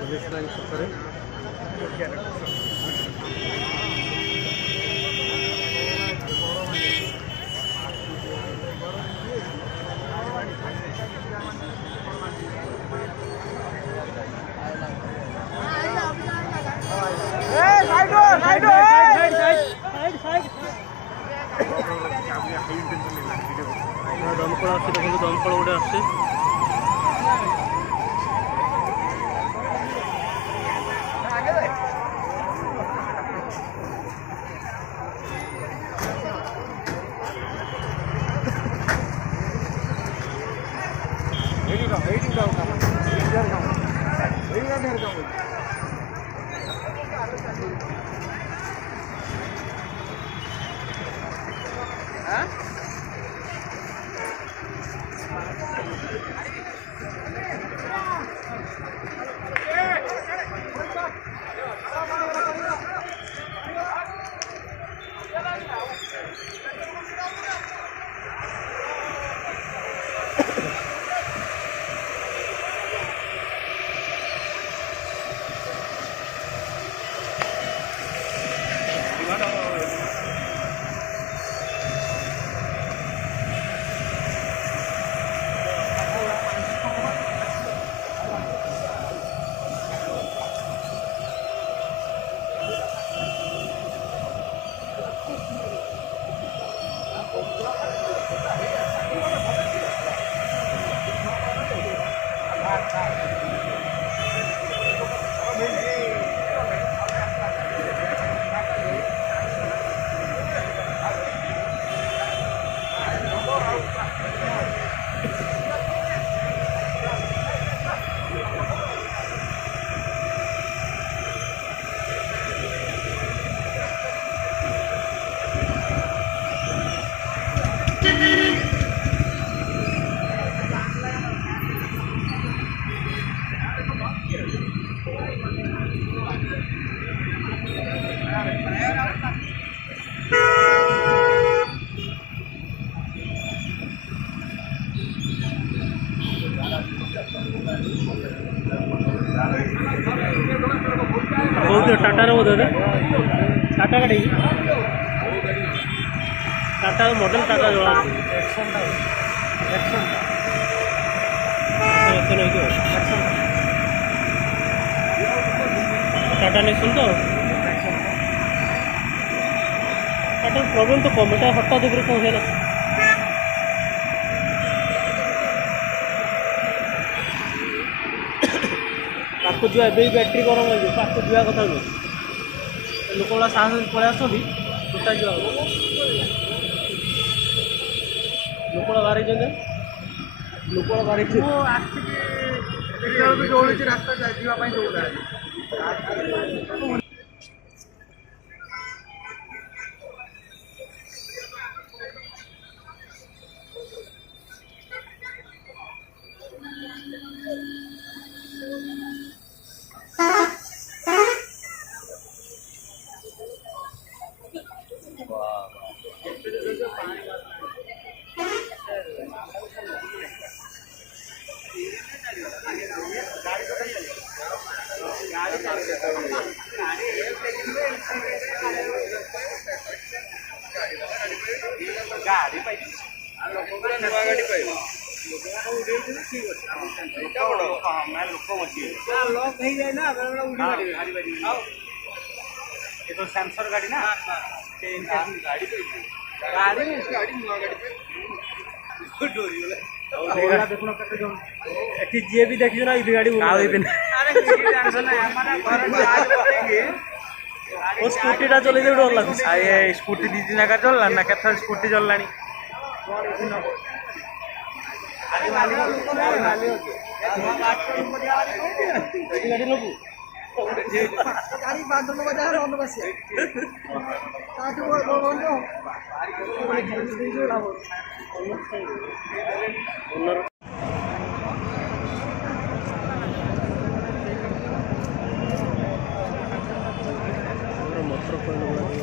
police line सफर दमकल आसे देखो दमकल गोटे आसे टाटा बोध टाटा गाड़ी टाटा मॉडल टाटा जो टाटा नेक्सन तो टाटा प्रॉब्लम तो कम है हटात कौन है पाक जो बैटेरी गरम हो पाक जा कथा नुह लोक गुला साहस पलि आस टोटा जा लोक बाहर लोक बाहर रास्ता जावाई तो सैमसंग गाड़ी ना गाड़ी जी भी देखिए ना गाड़ी वो स्कूटी चल डर लगे स्कूटी दी दिन आगे चलना ना के स्कूटी चलला गाड़ी लोग गाड़ी ମଟର କଏଲ ଗୁଡ଼ାକ